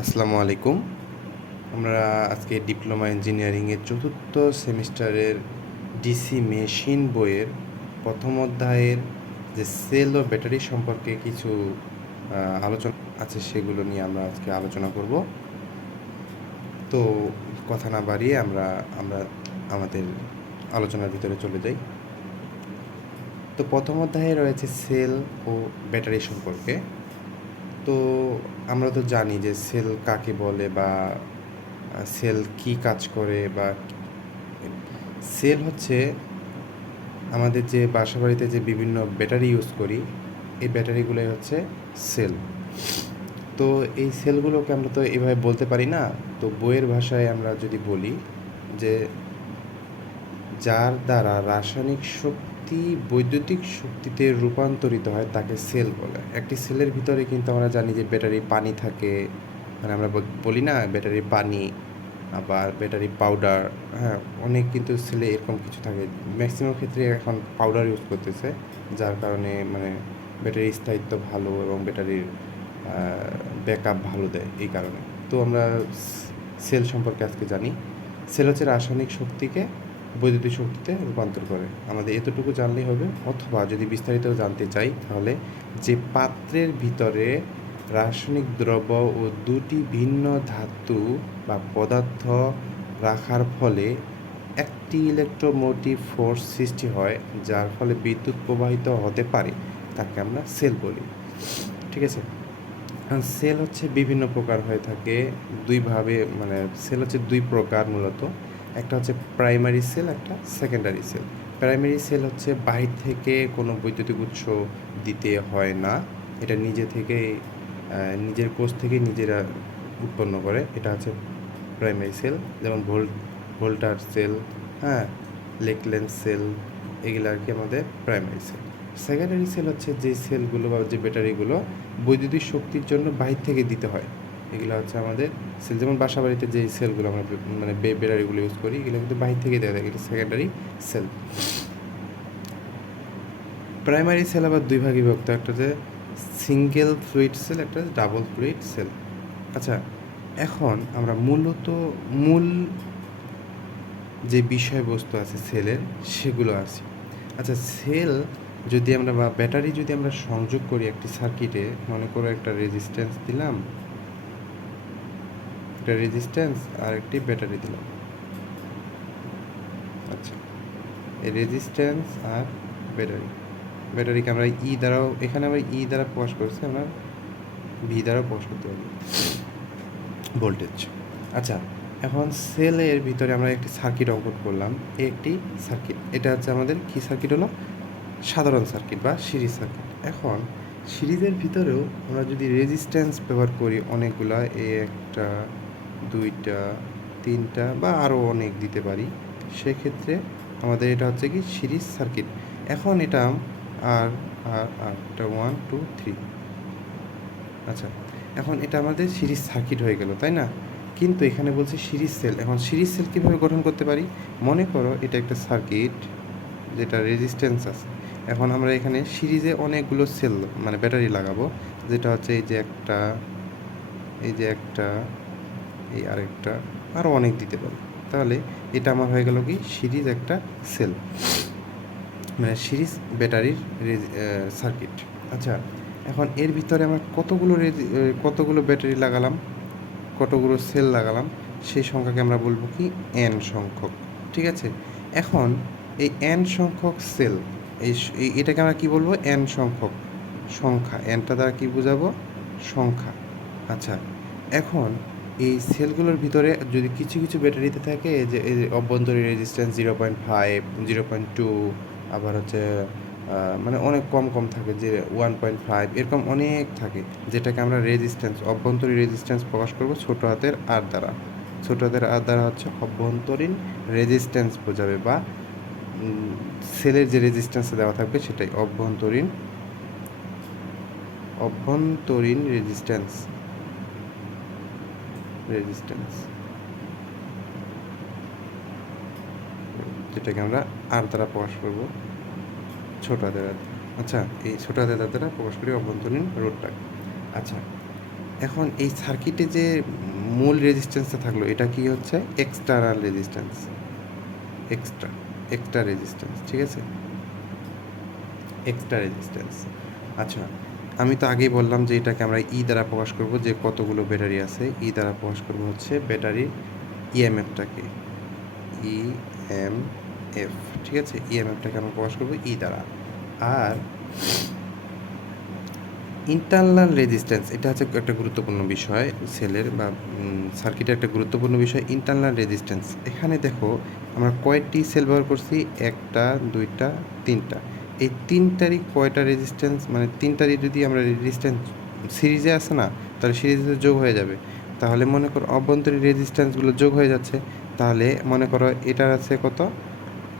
আসসালামু আলাইকুম। আমরা আজকে ডিপ্লোমা ইঞ্জিনিয়ারিংয়ের চতুর্থ সেমিস্টারের ডিসি মেশিন বইয়ের প্রথম অধ্যায়ের যে সেল ও ব্যাটারি সম্পর্কে কিছু আলোচনা আছে সেগুলো নিয়ে আমরা আজকে আলোচনা করব। তো কথা না বাড়িয়ে আমরা আমরা আমাদের আলোচনার ভিতরে চলে যাই। তো প্রথম অধ্যায়ে রয়েছে সেল ও ব্যাটারি সম্পর্কে। তো আমরা তো জানি যে সেল কাকে বলে বা সেল কি কাজ করে বা সেল হচ্ছে আমাদের যে বাসাবাড়িতে যে বিভিন্ন ব্যাটারি ইউজ করি, এই ব্যাটারিগুলোই হচ্ছে সেল। তো এই সেলগুলোকে আমরা তো এভাবে বলতে পারি না। তো বইয়ের ভাষায় আমরা যদি বলি যে যার দ্বারা রাসায়নিক শক্তি বৈদ্যুতিক শক্তিতে রূপান্তরিত হয় তাকে সেল বলে। একটি সেলের ভিতরে কিন্তু আমরা জানি যে ব্যাটারি পানি থাকে, মানে আমরা বলি না ব্যাটারি পানি, আবার ব্যাটারি পাউডার। হ্যাঁ, অনেক কিন্তু সেলে এরকম কিছু থাকে। ম্যাক্সিমাম ক্ষেত্রে এখন পাউডার ইউজ করতেছে, যার কারণে মানে ব্যাটারির স্থায়িত্ব ভালো এবং ব্যাটারির ব্যাকআপ ভালো দেয় এই কারণে। তো আমরা সেল সম্পর্কে আজকে জানি। সেল হচ্ছে রাসায়নিক শক্তিকে বৈদ্যুতিক শক্তিতে রূপান্তর করে। আমাদের এতটুকু জানলেই হবে। অথবা যদি বিস্তারিত জানতে চাই তাহলে যে পাত্রের ভিতরে রাসায়নিক দ্রব্য ও দুটি ভিন্ন ধাতু বা পদার্থ রাখার ফলে একটি ইলেকট্রোমোটিভ ফোর্স সৃষ্টি হয়, যার ফলে বিদ্যুৎ প্রবাহিত হতে পারে, তাকে আমরা সেল বলি। ঠিক আছে। সেল হচ্ছে বিভিন্ন প্রকার হয়ে থাকে দুইভাবে, মানে সেল হচ্ছে দুই প্রকার মূলত। একটা হচ্ছে প্রাইমারি সেল, একটা সেকেন্ডারি সেল। প্রাইমারি সেল হচ্ছে বাহির থেকে কোনো বৈদ্যুতিক উৎস দিতে হয় না, এটা নিজে থেকে নিজের কোষ থেকে নিজেরা উৎপন্ন করে, এটা হচ্ছে প্রাইমারি সেল। যেমন ভোল্টার সেল, হ্যাঁ, লেকল্যান্ড সেল, এগুলো আর কি আমাদের প্রাইমারি সেল। সেকেন্ডারি সেল হচ্ছে যে সেলগুলো বা যে ব্যাটারিগুলো বৈদ্যুতিক শক্তির জন্য বাহির থেকে দিতে হয়, এগুলো হচ্ছে আমাদের সেল। যেমন বাসা বাড়িতে যে সেলগুলো আমরা মানে ব্যাটারিগুলো ইউজ করি, এগুলো কিন্তু বাহির থেকে দেওয়া থাকে, এটা সেকেন্ডারি সেল। প্রাইমারি সেল আবার দুই ভাগে বিভক্ত, একটা যে সিঙ্গেল ফ্লুইড সেল, একটা ডাবল ফ্লুইড সেল। আচ্ছা, এখন আমরা মূল যে বিষয়বস্তু আছে সেলের সেগুলো আছে। আচ্ছা, সেল যদি আমরা বা ব্যাটারি যদি আমরা সংযোগ করি একটি সার্কিটে, মনে করো একটা রেজিস্ট্যান্স দিলাম, একটা রেজিস্ট্যান্স আর একটি ব্যাটারি দিলাম। আচ্ছা, এই রেজিস্ট্যান্স আর ব্যাটারিকে আমরা দ্বারাও, এখানে আমরা দ্বারা প্রকাশ করছি, আমরা ভি দ্বারা প্রকাশ করতে পারি ভোল্টেজ। আচ্ছা, এখন সেলের ভিতরে আমরা একটি সার্কিট অঙ্কন করলাম। একটি সার্কিট, এটা হচ্ছে আমাদের কি সার্কিট হলো, সাধারণ সার্কিট বা সিরিজ সার্কিট। এখন সিরিজের ভিতরেও আমরা যদি রেজিস্ট্যান্স ব্যবহার করি অনেকগুলা, একটা, দুইটা, তিনটা বা আরও অনেক দিতে পারি, সেক্ষেত্রে আমাদের এটা হচ্ছে কি সিরিজ সার্কিট। এখন এটা আর আর আর এটা 1 2 3। আচ্ছা, এখন এটা আমাদের সিরিজ সার্কিট হয়ে গেল, তাই না? কিন্তু এখানে বলছে সিরিজ সেল। এখন সিরিজ সেল কীভাবে গঠন করতে পারি? মনে করো এটা একটা সার্কিট যেটা রেজিস্ট্যান্স আছে। এখন আমরা এখানে সিরিজে অনেকগুলো সেল মানে ব্যাটারি লাগাবো, যেটা হচ্ছে এই যে একটা, এই যে একটা, এই আরেকটা, আরও অনেক দিতে পারি। তাহলে এটা আমার হয়ে গেল কি সিরিজ একটা সেল, মানে সিরিজ ব্যাটারির সার্কিট। আচ্ছা, এখন এর ভিতরে আমরা কতগুলো ব্যাটারি লাগালাম, কতগুলো সেল লাগালাম, সেই সংখ্যাকে আমরা বলবো কি এন সংখ্যক। ঠিক আছে। এখন এই এন সংখ্যক সেল, এটাকে আমরা কি বলবো, এন সংখ্যক সংখ্যা। এনটা দ্বারা কি বোঝাবো, সংখ্যা। আচ্ছা, এখন এই সেলগুলোর ভিতরে যদি কিছু কিছু ব্যাটারিতে থাকে যে এই অভ্যন্তরীণ রেজিস্ট্যান্স 0.5, 0.2, আবার হচ্ছে মানে অনেক কম কম থাকে, যে 1.5, এরকম অনেক থাকে, যেটাকে আমরা রেজিস্ট্যান্স, অভ্যন্তরীণ রেজিস্ট্যান্স প্রকাশ করবো ছোটো হাতের আর দ্বারা। ছোটো হাতের আর দ্বারা হচ্ছে অভ্যন্তরীণ রেজিস্ট্যান্স বোঝাবে, বা সেলের যে রেজিস্ট্যান্সে দেওয়া থাকবে সেটাই অভ্যন্তরীণ রেজিস্ট্যান্স যেটাকে আমরা আর দ্বারা প্রকাশ করব, ছোট হাতের আর। আচ্ছা, এই ছোট হাতের আর দ্বারা প্রকাশ করি অভ্যন্তরীণ রোধটাকে। আচ্ছা, এখন এই সার্কিটে যে মূল রেজিস্ট্যান্সটা থাকলো এটা কি হচ্ছে এক্সটার্নাল রেজিস্ট্যান্স, এক্সট্রা রেজিস্ট্যান্স, ঠিক আছে, এক্সট্রা রেজিস্ট্যান্স। আচ্ছা, আমি তো আগেই বললাম যে এটাকে আমরা দ্বারা প্রকাশ করব, যে কতগুলো ব্যাটারি আছে দ্বারা প্রকাশ করব হচ্ছে ব্যাটারির ইএমএফটাকে, ইএমএফ, ঠিক আছে, ইএমএফটাকে আমরা প্রকাশ করব দ্বারা। আর ইন্টারনাল রেজিস্ট্যান্স এটা হচ্ছে একটা গুরুত্বপূর্ণ বিষয় সেলের বা সার্কিটের একটা গুরুত্বপূর্ণ বিষয় ইন্টারনাল রেজিস্ট্যান্স। এখানে দেখো আমরা কয়টি সেল ব্যবহার করছি, একটা, দুইটা, তিনটা। এই তিনটারই কয়টা রেজিস্ট্যান্স, মানে তিনটারই যদি আমরা রেজিস্ট্যান্স সিরিজে আসে না, তাহলে সিরিজে যোগ হয়ে যাবে। তাহলে মনে করো অভ্যন্তরীণ রেজিস্ট্যান্সগুলো যোগ হয়ে যাচ্ছে। তাহলে মনে করো এটার আছে কত,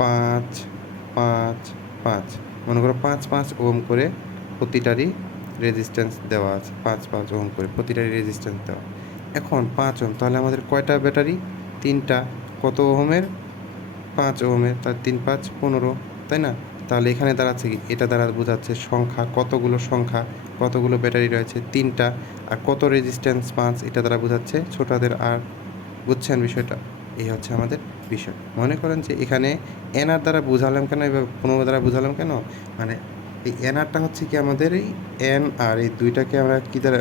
5 5 5, মনে করো 5 5 ওহম করে প্রতিটারই রেজিস্ট্যান্স দেওয়া আছে, 5 5 ওহম করে প্রতিটারই রেজিস্ট্যান্স দেওয়া। এখন 5 ওহম, তাহলে আমাদের কয়টা ব্যাটারি, তিনটা, কত ওহমের, 5 ওহমের, তার 3 5 15, তাই না? তাহলে এখানে দাঁড়াচ্ছে কি, এটা দ্বারা বোঝাচ্ছে সংখ্যা, কতগুলো ব্যাটারি রয়েছে, তিনটা, আর কত রেজিস্ট্যান্স 5, এটা দ্বারা বোঝাচ্ছে ছোটাদের আর। বুঝছেন বিষয়টা? এই হচ্ছে আমাদের বিষয়। মনে করেন যে এখানে এনআর দ্বারা বোঝালাম কেন, এবার 15 দ্বারা বোঝালাম কেন, মানে এই এনআরটা হচ্ছে কি আমাদের এই এন আর এই দুইটাকে আমরা কি দ্বারা,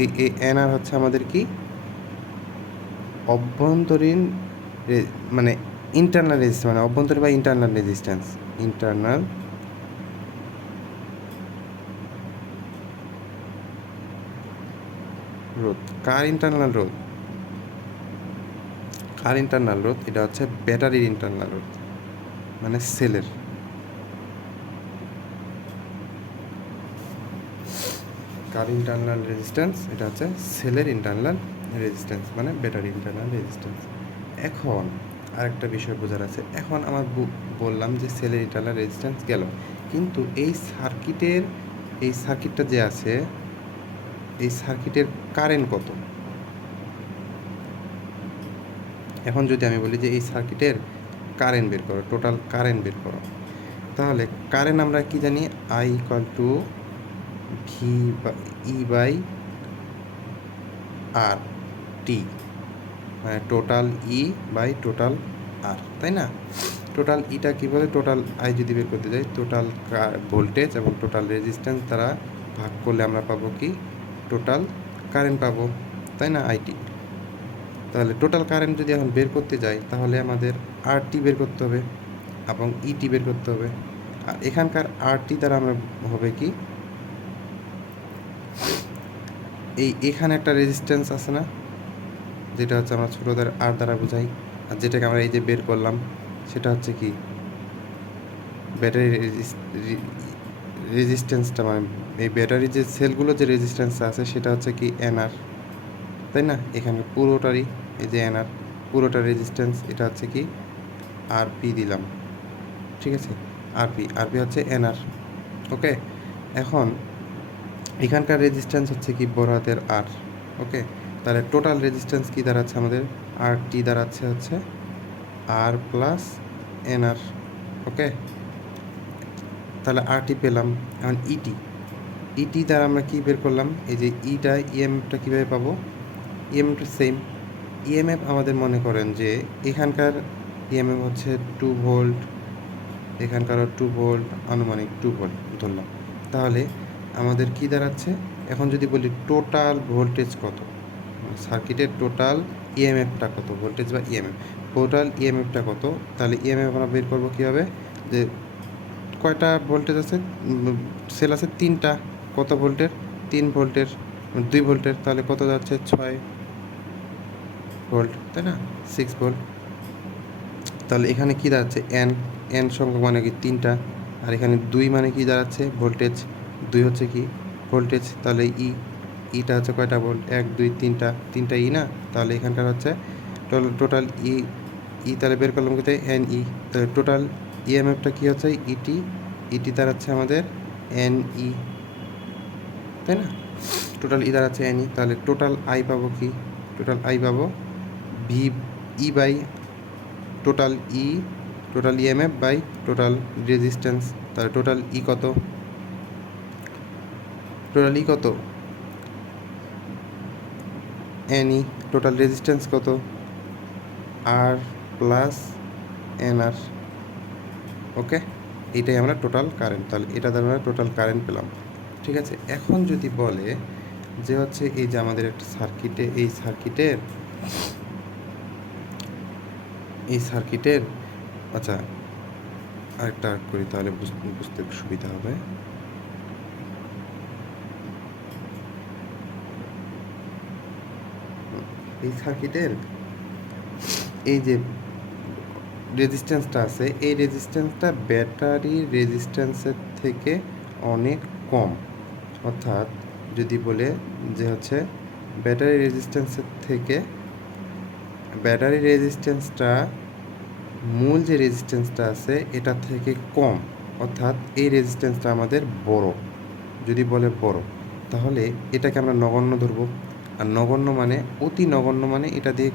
এই এনআর হচ্ছে আমাদের কি অভ্যন্তরীণ মানে ইন্টারনাল রেজিস্ট্যান্স, মানে অভ্যন্তরীণ বা ইন্টারনাল রেজিস্ট্যান্স, ইন্টারনাল রোধ। কার ইন্টারনাল রোধ? কার ইন্টারনাল রোধ? এটা হচ্ছে ব্যাটারির ইন্টারনাল রোধ, মানে সেলের। কার ইন্টারনাল রেজিস্ট্যান্স? এটা হচ্ছে সেলের ইন্টারনাল রেজিস্ট্যান্স, মানে ব্যাটারি ইন্টারনাল রেজিস্ট্যান্স। এখন আরেকটা বিষয় বোঝার আছে। এখন আমার বললাম যে সেলের ইন্টারনাল রেজিস্ট্যান্স গেল, কিন্তু এই সার্কিটটা যে আছে, এই সার্কিটের কারেন্ট কত? এখন যদি আমি বলি যে এই সার্কিটের কারেন্ট বের করো, টোটাল কারেন্ট বের করো, তাহলে কারেন্ট আমরা কি জানি, I equal to V by R T, মানে টোটাল বাই টোটাল আর, তাই না? টোটাল ইটা কী বলে, টোটাল আই যদি বের করতে যাই, টোটাল ভোল্টেজ এবং টোটাল রেজিস্ট্যান্স দ্বারা ভাগ করলে আমরা পাবো কি, টোটাল কারেন্ট পাবো, তাই না, আইটি। তাহলে টোটাল কারেন্ট যদি এখন বের করতে যাই, তাহলে আমাদের আরটি বের করতে হবে এবং ইটি বের করতে হবে। আর এখানকার আরটি দ্বারা আমরা হবে কি, এখানে একটা রেজিস্ট্যান্স আছে না, যেটা হচ্ছে আমরা ছোটোদের আর দ্বারা বোঝাই, আর যেটাকে আমরা এই যে বের করলাম সেটা হচ্ছে কি ব্যাটারি রেজিস্ট্যান্সটা, মানে এই ব্যাটারি যে সেলগুলো যে রেজিস্ট্যান্সটা আছে সেটা হচ্ছে কি এনআর, তাই না? এখানে পুরোটারই এই যে এনআর, পুরোটা রেজিস্ট্যান্স, এটা হচ্ছে কি আরপি দিলাম, ঠিক আছে, আরপি হচ্ছে এনআর, ওকে। এখন এখানকার রেজিস্ট্যান্স হচ্ছে কি বড় হাতের আর, ওকে। তাহলে টোটাল রেজিস্ট্যান্স কি দাঁড়াচ্ছে আমাদের, আর টি দাঁড়াচ্ছে হচ্ছে আর প্লাস এনআর, ওকে। তাহলে আরটি পেলাম। এখন ইটি দ্বারা আমরা কী বের করলাম, এই যে ইএমএফটা কীভাবে পাবো, ইএমএফটা সেম, ইএমএফ আমাদের মনে করেন যে এখানকার ইএমএফ হচ্ছে 2 ভোল্ট, এখানকারও 2 ভোল্ট, আনুমানিক 2 ভোল্ট ধরলাম। তাহলে আমাদের কি দাঁড়াচ্ছে, এখন যদি বলি টোটাল ভোল্টেজ কত, সার্কিটের টোটাল ইএমএফটা কত, ভোল্টেজ বা ইএমএফ, টোটাল ইএমএফটা কত, তাহলে ইএমএফ আমরা বের করবো কীভাবে, যে কয়টা ভোল্টেজ আছে, সেল আছে তিনটা, কত ভোল্টের, 3 ভোল্টের, 2 ভোল্টের, তাহলে কত যাচ্ছে 6 ভোল্ট, তাই না, 6 ভোল্ট। তাহলে এখানে কি দাঁড়াচ্ছে, এন সংখ্যক মানে কি তিনটা, আর এখানে 2 মানে কি দাঁড়াচ্ছে ভোল্টেজ, 2 হচ্ছে কি ভোল্টেজ, তাহলে ইটা হচ্ছে কয়টা ভোল্ট, 1 2 তিনটা না, তাহলে এখানকার হচ্ছে টোটাল তাহলে বের করলাম কোথায়, তাহলে টোটাল ইএমএফটা কি হচ্ছে, ইটি দাঁড়াচ্ছে আমাদের এনই, তাই না, টোটাল দাঁড়াচ্ছে এনই। তাহলে টোটাল আই পাবো কি, টোটাল আই পাবো V by total EMF by total resistance. তাহলে টোটাল কত, এনই, টোটাল রেজিস্ট্যান্স কত? আর প্লাস এন আর। ওকে, এটাই আমরা টোটাল কারেন্ট, তাহলে এটা দ্বারা আমরা টোটাল কারেন্ট পেলাম। ঠিক আছে, এখন যদি বলে যে হচ্ছে এই যে আমাদের একটা সার্কিটে, এই সার্কিটের আচ্ছা আরেকটা করি তাহলে বুঝতে সুবিধা হবে। এই সার্কিটের এই যে রেজিস্ট্যান্সটা আছে, এই রেজিস্ট্যান্সটা ব্যাটারির রেজিস্ট্যান্সের থেকে অনেক কম। অর্থাৎ যদি বলে যে হচ্ছে ব্যাটারি রেজিস্ট্যান্সটা মূল যে রেজিস্ট্যান্সটা আছে এটা থেকে কম, অর্থাৎ এই রেজিস্ট্যান্সটা আমাদের বড়। যদি বলে বড়, তাহলে এটাকে আমরা নগণ্য ধরবো। আর নগণ্য মানে অতি নগণ্য, মানে এটা দিয়ে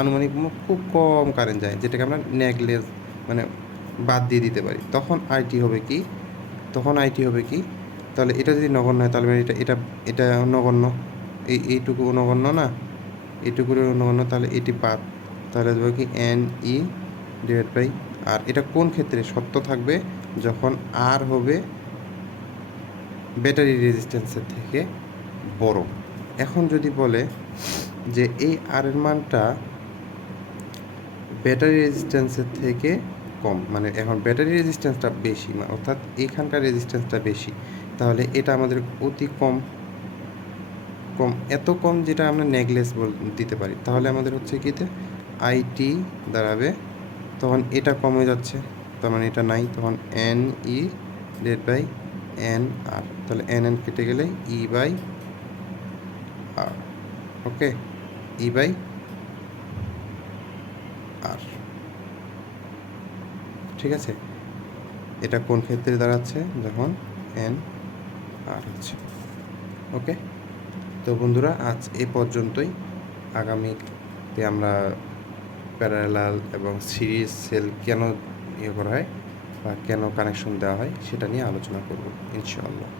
আনুমানিক খুব কম কারেন্ট যায়, যেটাকে আমরা নেগলেস মানে বাদ দিয়ে দিতে পারি। তখন আইটি হবে কি? তাহলে এটা যদি নগণ্য হয় তাহলে এটা নগণ্য, এইটুকু নগণ্য না, এইটুকুর নগণ্য, তাহলে এটি বাদ। তাহলে দেবো কি এন ই ডিভাইড বাই আর। এটা কোন ক্ষেত্রে সত্য থাকবে? যখন আর হবে ব্যাটারি রেজিস্ট্যান্সের থেকে বড়। এখন যদি বলে যে এই আর এর মানটা ব্যাটারি রেজিস্ট্যান্সের থেকে কম, মানে এখন ব্যাটারি রেজিস্ট্যান্সটা বেশি, অর্থাৎ এখানকার রেজিস্ট্যান্সটা বেশি, তাহলে এটা আমাদের অতি কম, এত কম যেটা আমরা নেগলেস দিতে পারি। তাহলে আমাদের হচ্ছে কিতে আইটি দাঁড়াবে, তখন এটা কমে যাচ্ছে, তার মানে এটা নাই, তখন N E divide by N R. তাহলে এন কেটে গেলে E by R. Okay, E by আর। ঠিক আছে, এটা কোন ক্ষেত্রে দাঁড়াচ্ছে? যখন এন আর হচ্ছে। ওকে, তো বন্ধুরা আজ এ পর্যন্তই। আগামীতে আমরা প্যারালাল এবং সিরিজ সেল কেন ইয়ে করা হয় বা কেন কানেকশন দেওয়া হয় সেটা নিয়ে আলোচনা করব ইনশাআল্লাহ।